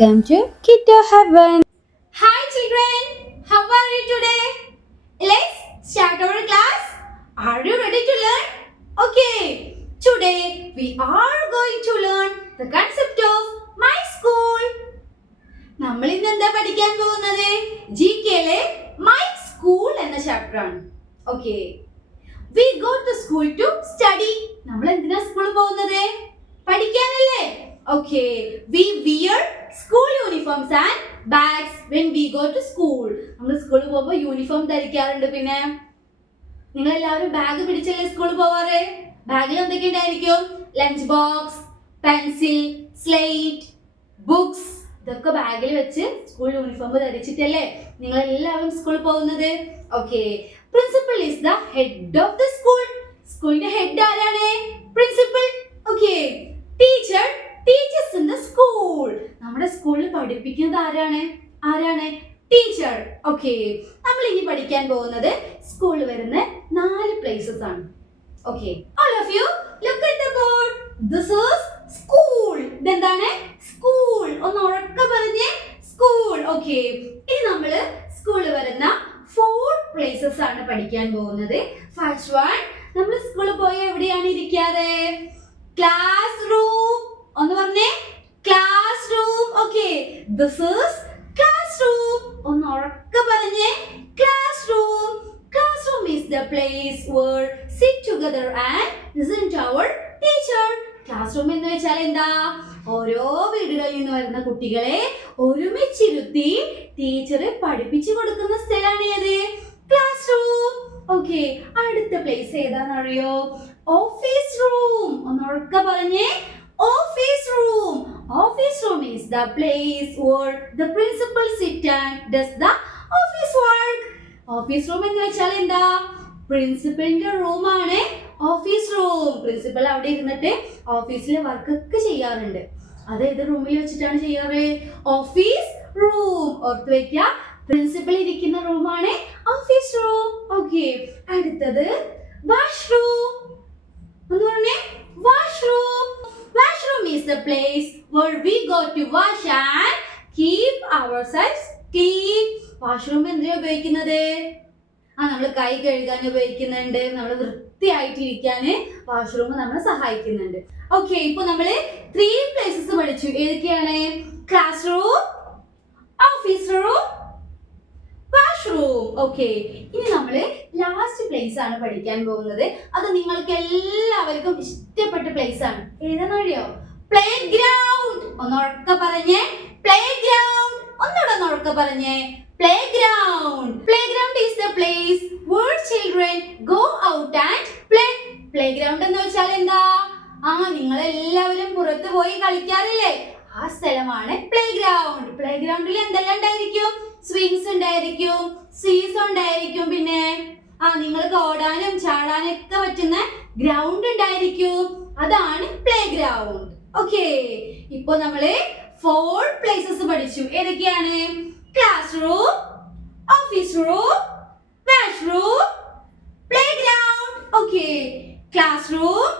Welcome to Kiddo Heaven. Hi children, how are you today? Let's start our class. Are you ready to learn? Okay, today we are going to learn the concept of my school. നമ്മൾ ഇന്ന് എന്താ പഠിക്കാൻ പോകുന്നത്? GKയിലെ My School എന്ന chapter ആണ്. Okay. We go to school to study. നമ്മൾ എന്തിനാ സ്കൂളിൽ പോകുന്നത്? പഠിക്കാനല്ലേ? Okay. We wear school uniforms and bags when we go to school. നമ്മൾ സ്കൂളിൽ പോകുമ്പോൾ യൂണിഫോം ധരിക്കാറുണ്ട്. പിന്നെ നിങ്ങൾ എല്ലാവരും ബാഗ് പിടിച്ചല്ലേ സ്കൂളിൽ പോവാറ്? ബാഗിൽ എന്തൊക്കെ ഉണ്ടായിരിക്കും? Lunch box, pencil, slate, books ഇതൊക്കെ ബാഗിൽ വെച്ച് സ്കൂൾ യൂണിഫോം ധരിച്ചിട്ടല്ലേ നിങ്ങൾ എല്ലാവരും സ്കൂളിൽ പോകുന്നത്? Okay. Principal is the head of the school. സ്കൂളിന്റെ ഹെഡ് ആരാണ്? Principal. Okay. Teacher teachers in the school. നമ്മുടെ സ്കൂളിൽ പഠിപ്പിക്കുന്നത് ആരാണ്? ടീച്ചർ. ഓക്കെ. നമ്മൾ ഇനി പഠിക്കാൻ പോകുന്നത് സ്കൂളിൽ വരുന്ന 4 പ്ലേസസ് ആണ്. Okay. All of you look at the board. This is school. ഇതെന്താണ്? സ്കൂൾ. ഒന്ന് ഉറക്കെ പറഞ്ഞേ, സ്കൂൾ. ഓക്കെ. ഇനി നമ്മൾ സ്കൂളിൽ വരുന്ന 4 പ്ലേസസ് ആണ് പഠിക്കാൻ പോകുന്നത്. ഫസ്റ്റ് വൺ, നമ്മൾ സ്കൂളിൽ പോയ എവിടെയാണ് ഇരിക്കാറ്? Class room. ഒന്ന് പറഞ്ഞേ, classroom. Okay. This is classroom. ഒന്ന് ഉറക്കെ പറഞ്ഞേ, classroom. Classroom is the place where sit together and listen to our teacher. Classroom എന്ന് വെച്ചാൽ എന്താ? ഓരോ വീടുകളിൽ നിന്ന് വരുന്ന കുട്ടികളെ ഒരുമിച്ചിരുത്തി ടീച്ചർ പഠിപ്പിച്ചു കൊടുക്കുന്ന സ്ഥലമാണ് ഏത്? Classroom. ഓക്കെ. അടുത്ത പ്ലേസ് ഏതാണെന്നറിയോ? Office room. ഒന്ന് ഉറക്കെ പറഞ്ഞേ, office room. Office room is the place where the principal sit and does the office work. Office room എന്ന് വെച്ചാൽ എന്താ? പ്രിൻസിപ്പലിന്റെ റൂം ആണ് ഓഫീസ് റൂം. പ്രിൻസിപ്പൽ അവിടെ ഇരുന്നിട്ട് ഓഫീസിലെ വർക്ക് ഒക്കെ ചെയ്യാറുണ്ട്. അത് ഏത് റൂമിൽ വെച്ചിട്ടാണ് ചെയ്യാറ്? Office room. ഓർത്ത് വെക്കുക, പ്രിൻസിപ്പൽ ഇരിക്കുന്ന റൂമാണ് ഓഫീസ് റൂം. ഓക്കെ. അടുത്തത് വാഷ്റൂം. ഒന്ന് പറഞ്ഞേ, washroom. Washroom is the place where we go to wash and keep ourselves clean. Washroom എന്തിനാ ഉപയോഗിക്കുന്നത്? നമ്മൾ കൈ കഴുകാൻ ഉപയോഗിക്കുന്നുണ്ട്. നമ്മൾ വൃത്തിയായിട്ടിരിക്കാൻ വാഷ്റൂം നമ്മളെ സഹായിക്കുന്നുണ്ട്. ഓക്കെ. ഇപ്പൊ നമ്മൾ 3 പ്ലേസസ് പഠിച്ചു. ഏതൊക്കെയാണ്? Class room, office room, washroom. Okay. ഇനി നമ്മൾ ലാസ്റ്റ് പ്ലേസ് ആണ് പഠിക്കാൻ പോകുന്നത്. അത് നിങ്ങൾക്ക് എല്ലാവർക്കും ഇഷ്ടപ്പെട്ട പ്ലേസ് ആണ്. ഏതാണെന്നറിയോ? Playground. ഒന്ന് ഉറക്കെ പറഞ്ഞേ, പ്ലേ ഗ്രൗണ്ട്. ഒന്നുകൂടെ ഒന്ന് ഉറക്കെ പറഞ്ഞേ, playground. Playground is the place where children go out and play. Playground എന്ന് വെച്ചാൽ എന്താ? നിങ്ങൾ എല്ലാവരും പുറത്ത് പോയി കളിക്കാറില്ലേ? ആ സ്ഥലമാണ് പ്ലേ ഗ്രൗണ്ട്. പ്ലേ ഗ്രൗണ്ടിൽ എന്തെല്ലാം ഉണ്ടായിരിക്കും? സ്വിങ്സ് ഉണ്ടായിരിക്കും, സീസ് ഉണ്ടായിരിക്കും, പിന്നെ നിങ്ങൾക്ക് ഓടാനും ചാടാനും ഒക്കെ പറ്റുന്ന ഗ്രൗണ്ട് ഉണ്ടായിരിക്കും. അതാണ് പ്ലേ ഗ്രൗണ്ട്. ഓക്കെ. ഇപ്പൊ നമ്മള് 4 പ്ലേസസ് പഠിച്ചു. ഏതൊക്കെയാണ്? Class room, office room, washroom, play ground. Okay. Class room,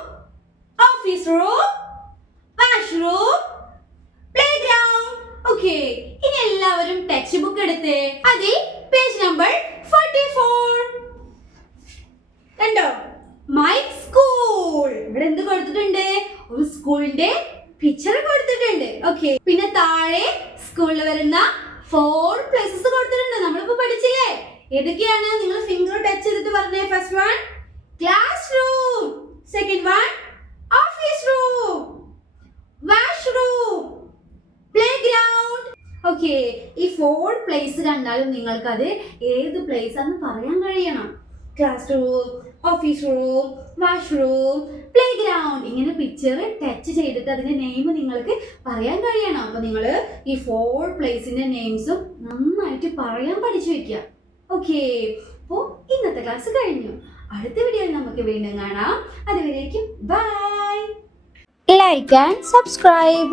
office room, washroom, play ground. Okay. ഇനി എല്ലാവരും ടെക്സ്റ്റ് ബുക്ക് എടുത്ത് അതിൽ പേജ് നമ്പർ 44 കണ്ടോ? My school. ഇവിടെ എന്ത് കൊടുത്തിട്ടുണ്ട്? ഒരു സ്കൂളിന്റെ പിക്ചർ കൊടുത്തിട്ടുണ്ട്. ഓക്കെ. പിന്നെ താഴെ സ്കൂളിൽ വരുന്ന 4 പ്ലേസസ് കൊടുത്തിട്ടുണ്ട്. നമ്മളിപ്പോ പഠിച്ചില്ലേ? ഏതൊക്കെയാണ്? നിങ്ങൾ ഫിംഗർ ടച്ച് ചെയ്തിട്ട് പറഞ്ഞേ. First one class room, second one office room, washroom, play ground. Okay. ഈ 4 പ്ലേസ് കണ്ടാലും നിങ്ങൾക്കത് ഏത് പ്ലേസ് ആണെന്ന് പറയാൻ കഴിയണം. Class room, office room, washroom, play ground. ഇങ്ങനെ പിക്ചർ ടച്ച് ചെയ്തിട്ട് അതിന്റെ നെയിം നിങ്ങൾക്ക് പറയാൻ കഴിയണം. അപ്പൊ നിങ്ങൾ ഈ 4 പ്ലേസിന്റെ നെയിംസും നന്നായിട്ട് പറയാൻ പഠിച്ചു വെക്കുക. ഓക്കെ. അപ്പോൾ ഇന്നത്തെ ക്ലാസ് കഴിഞ്ഞു. അടുത്ത വീഡിയോയിൽ നമുക്ക് വീണ്ടും കാണാം. അതുവരേക്കും ബൈ. Like and subscribe.